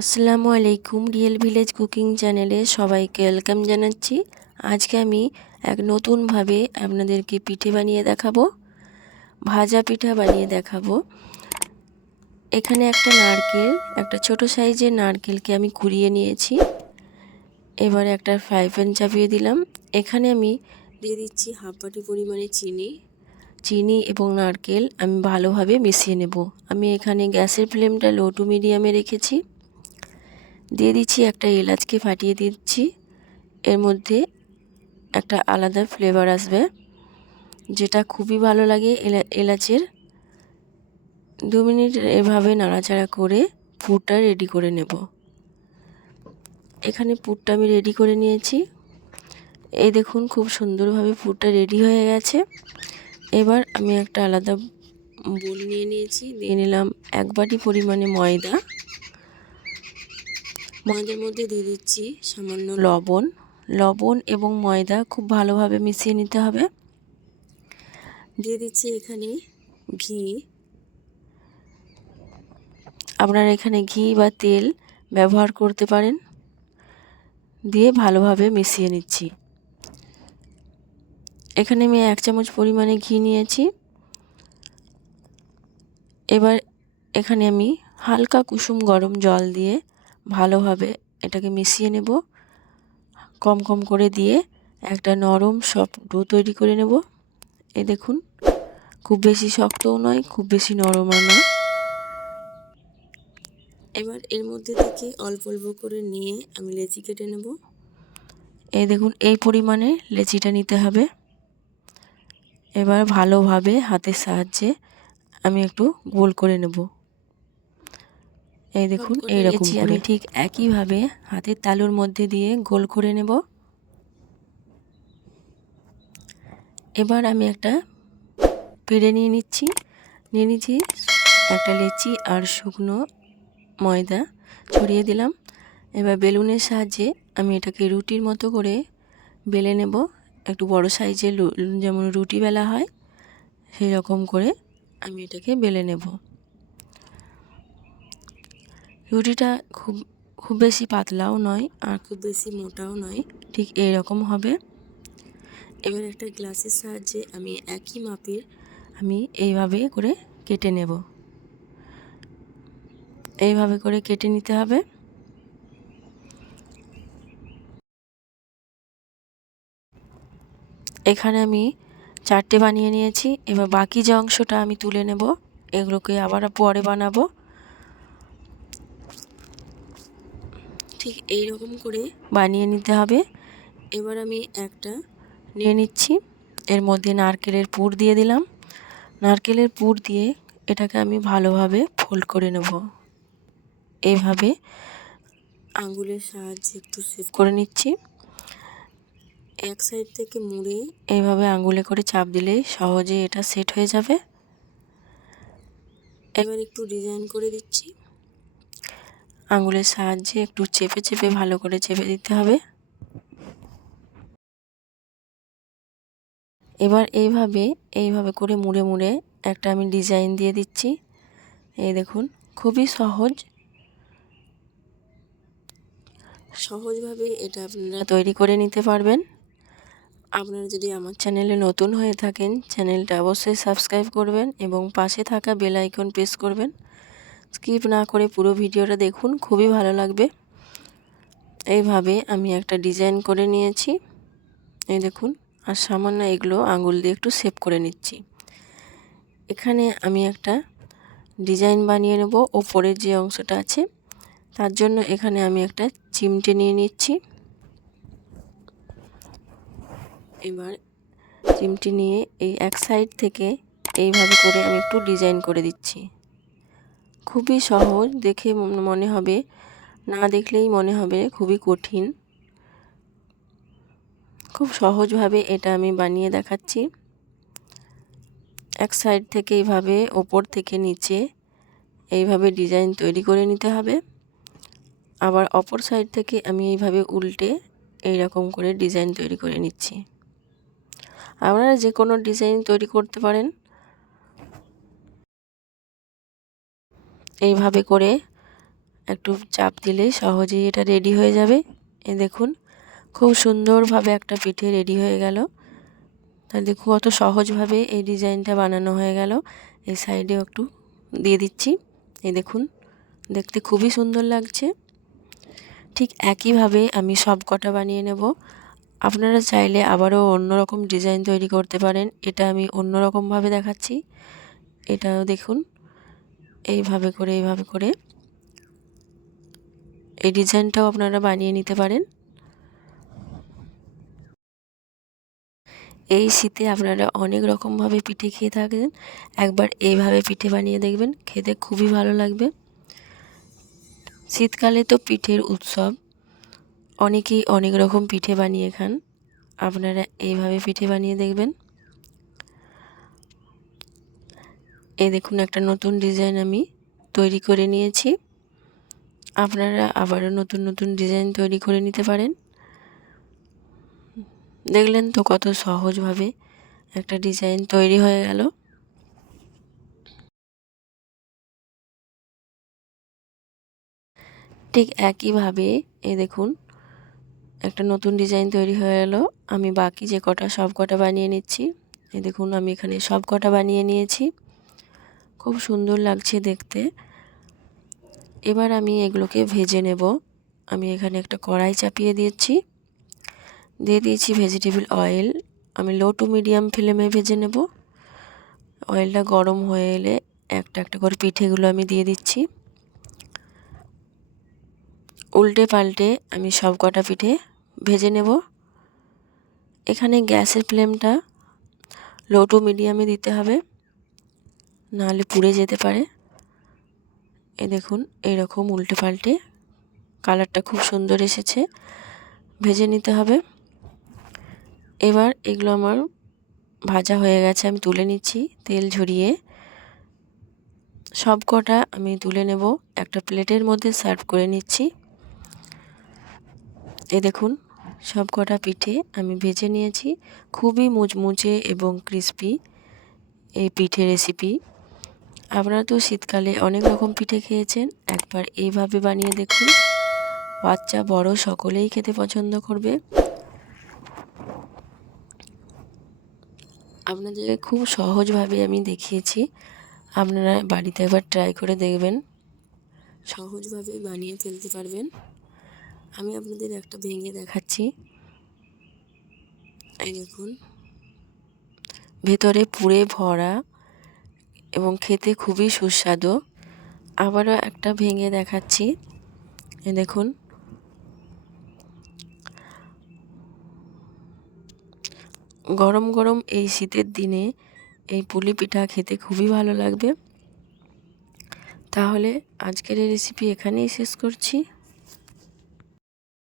আসসালামু আলাইকুম real village cooking চ্যানেলে সবাইকে ওয়েলকাম জানাচ্ছি। আজকে আমি এক নতুনভাবে আপনাদেরকে পিঠে বানিয়ে দেখাবো, ভাজা পিঠা বানিয়ে দেখাবো। এখানে একটা নারকেল, একটা ছোট সাইজের নারকেলকে আমি কুড়িয়ে নিয়েছি। এবারে একটা ফ্রাই প্যান চাপিয়ে দিলাম। এখানে আমি দিয়ে দিচ্ছি হাফ বাটি পরিমাণে চিনি। চিনি এবং নারকেল আমি ভালোভাবে মিশিয়ে নেব। আমি এখানে গ্যাসের ফ্লেমটা লো টু মিডিয়ামে রেখেছি। দিয়ে দিচ্ছি একটা এলাচকে ফাটিয়ে দিচ্ছি। এর মধ্যে একটা আলাদা ফ্লেভার আসবে, যেটা খুবই ভালো লাগে এলাচের। দু মিনিট এভাবে নাড়াচাড়া করে পুরটা রেডি করে নেব। এখানে পুরটা আমি রেডি করে নিয়েছি। এই দেখুন খুব সুন্দরভাবে পুরটা রেডি হয়ে গেছে। এবার আমি একটা আলাদা বোল নিয়ে নিয়েছি। দিয়ে নিলাম এক বাটি পরিমাণে ময়দা। ময়দার মধ্যে দিয়ে দিচ্ছি সামান্য লবণ লবণ এবং ময়দা খুব ভালোভাবে মিশিয়ে নিতে হবে। দিয়ে দিচ্ছি এখানে ঘি। আপনারা এখানে ঘি বা তেল ব্যবহার করতে পারেন। দিয়ে ভালোভাবে মিশিয়ে নিচ্ছি। এখানে আমি এক চামচ পরিমাণে ঘি নিয়েছি। এবার এখানে আমি হালকা কুসুম গরম জল দিয়ে ভালোভাবে এটাকে মিশিয়ে নেব। কম কম করে দিয়ে একটা নরম সব ডো তৈরি করে নেব। এ দেখুন, খুব বেশি শক্তও নয়, খুব বেশি নরমও নয়। এবার এর মধ্যে থেকে অল্প অল্প করে নিয়ে আমি লেচি কেটে নেব। এই দেখুন, এই পরিমাণে লেচিটা নিতে হবে। এবার ভালোভাবে হাতের সাহায্যে আমি একটু গোল করে নেব। এই দেখুন এইরকম আমি ঠিক একইভাবে হাতের তালুর মধ্যে দিয়ে গোল করে নেব। এবার আমি একটা পেড়ে নিয়ে নিচ্ছি। নিয়ে নিচ্ছি একটা লেচি আর শুকনো ময়দা ছড়িয়ে দিলাম। এবার বেলুনের সাহায্যে আমি এটাকে রুটির মতো করে বেলে নেব। একটু বড় সাইজের যেমন রুটি বেলা হয় সেই রকম করে আমি এটাকে বেলে নেব। রুটিটা খুব খুব বেশি পাতলাও নয় আর খুব বেশি মোটাও নয়, ঠিক এইরকম হবে। এবার একটা গ্লাসের সাহায্যে আমি একই মাপের আমি এইভাবে করে কেটে নেব। এইভাবে করে কেটে নিতে হবে। এখানে আমি চারটে বানিয়ে নিয়েছি, এবার বাকি যে অংশটা আমি তুলে নেব, এগুলোকে আবার পরে বানাবো। ঠিক এই রকম করে বানিয়ে নিতে হবে। এবার আমি একটা নিয়ে নিচ্ছি। এর মধ্যে নারকেলের পুর দিয়ে দিলাম। নারকেলের পুর দিয়ে এটাকে আমি ভালোভাবে ফোল্ড করে নেব। এভাবে আঙ্গুলের সাহায্যে একটু সেভ করে নিচ্ছি। এক সাইড থেকে মুড়ে এইভাবে আঙ্গুলে করে চাপ দিলে সহজে এটা সেট হয়ে যাবে। এবার একটু ডিজাইন করে দিচ্ছি। আঙুলের সাহায্যে একটু চেপে চেপে ভালো করে চেপে দিতে হবে। এবার এইভাবে এইভাবে করে মুড়ে মুড়ে একটা আমি ডিজাইন দিয়ে দিচ্ছি। এই দেখুন, খুবই সহজ। সহজভাবে এটা আপনারা তৈরি করে নিতে পারবেন। আপনারা যদি আমার চ্যানেলে নতুন হয়ে থাকেন, চ্যানেলটা অবশ্যই সাবস্ক্রাইব করবেন এবং পাশে থাকা বেল আইকন প্রেস করবেন। স্কিপ না করে পুরো ভিডিওটা দেখুন, খুবই ভালো লাগবে। এইভাবে আমি একটা ডিজাইন করে নিয়েছি। এই দেখুন, আর সামান্য এগুলো আঙুল দিয়ে একটু সেভ করে নিচ্ছি। এখানে আমি একটা ডিজাইন বানিয়ে নেব, ওপরের যে অংশটা আছে। তার জন্য এখানে আমি একটা চিমটে নিয়ে নিচ্ছি। এবার চিমটি নিয়ে এই এক সাইড থেকে এইভাবে করে আমি একটু ডিজাইন করে দিচ্ছি। খুবই সহজ, দেখে মনে হবে। না দেখলেই মনে হবে খুবই কঠিন। খুব সহজভাবে এটা আমি বানিয়ে দেখাচ্ছি। এক সাইড থেকে এইভাবে ওপর থেকে নিচে এইভাবে ডিজাইন তৈরি করে নিতে হবে। আবার অপর সাইড থেকে আমি এইভাবে উল্টে এই রকম করে ডিজাইন তৈরি করে নিচ্ছি। আপনারা যে কোনো ডিজাইন তৈরি করতে পারেন। এইভাবে করে একটু চাপ দিলেই সহজেই এটা রেডি হয়ে যাবে। এ দেখুন, খুব সুন্দরভাবে একটা পিঠে রেডি হয়ে গেল। তাহলে দেখুন, কত সহজভাবে এই ডিজাইনটা বানানো হয়ে গেল। এই সাইডেও একটু দিয়ে দিচ্ছি। এই দেখুন, দেখতে খুবই সুন্দর লাগছে। ঠিক একইভাবে আমি সব কটা বানিয়ে নেব। আপনারা চাইলে আবারও অন্যরকম ডিজাইন তৈরি করতে পারেন। এটা আমি অন্যরকমভাবে দেখাচ্ছি। এটাও দেখুন এইভাবে করে এইভাবে করে। এই ডিজাইনটাও আপনারা বানিয়ে নিতে পারেন। এই শীতে আপনারা অনেক রকমভাবে পিঠে খেয়ে থাকেন একবার এইভাবে পিঠে বানিয়ে দেখবেন, খেতে খুবই ভালো লাগবে। শীতকালে তো পিঠের উৎসব। অনেকেই অনেক রকম পিঠে বানিয়ে খান। আপনারা এইভাবে পিঠে বানিয়ে দেখবেন। এই দেখুন, একটা নতুন ডিজাইন আমি তৈরি করে নিয়েছি। আপনারা আবারও নতুন নতুন ডিজাইন তৈরি করে নিতে পারেন। দেখলেন তো কত সহজভাবে একটা ডিজাইন তৈরি হয়ে গেল। ঠিক একইভাবে এ দেখুন, একটা নতুন ডিজাইন তৈরি হয়ে গেল। আমি বাকি যে কটা সব কটা বানিয়ে নিচ্ছি। এ দেখুন, আমি এখানে সব কটা বানিয়ে নিয়েছি। খুব সুন্দর লাগছে দেখতে। এবার আমি এগুলোকে ভেজে নেব। আমি এখানে একটা কড়াই চাপিয়ে দিয়েছি। দিয়ে দিয়েছি ভেজিটেবল অয়েল আমি লো টু মিডিয়াম ফ্লেমে ভেজে নেব। অয়েলটা গরম হয়ে এলে একটা একটা করে পিঠেগুলো আমি দিয়ে দিচ্ছি। উল্টে পাল্টে আমি সব কটা পিঠে ভেজে নেব। এখানে গ্যাসের ফ্লেমটা লো টু মিডিয়ামে দিতে হবে। নাহলে পুড়ে যেতে পারে। এ দেখুন, এরকম উল্টে পাল্টে কালারটা খুব সুন্দর এসেছে। ভেজে নিতে হবে। এবার এগুলো আমার ভাজা হয়ে গেছে, আমি তুলে নিচ্ছি তেল ঝরিয়ে। সব কটা আমি তুলে নেব, একটা প্লেটের মধ্যে সার্ভ করে নিচ্ছি। এ দেখুন, সব কটা পিঠে আমি ভেজে নিয়েছি। খুবই মুচমুচে এবং ক্রিস্পি এই পিঠে রেসিপি। আপনারা তো শীতকালে অনেক রকম পিঠে খেয়েছেন। একবার এইভাবে বানিয়ে দেখুন। বাচ্চা, বড়, সকলেই খেতে পছন্দ করবে। আপনাদের খুব সহজভাবে আমি দেখিয়েছি। আপনারা বাড়িতে একবার ট্রাই করে দেখবেন। সহজভাবে বানিয়ে ফেলতে পারবেন। আমি আপনাদের একটা ভেঙে দেখাচ্ছি। এই দেখুন। ভেতরে পুড়ে ভরা এবং খেতে খুবই সুস্বাদু। আবারও একটা ভেঙে দেখাচ্ছি। এ দেখুন। গরম গরম এই শীতের দিনে এই পুলি পিঠা খেতে খুবই ভালো লাগবে। তাহলে আজকের এই রেসিপি এখানেই শেষ করছি।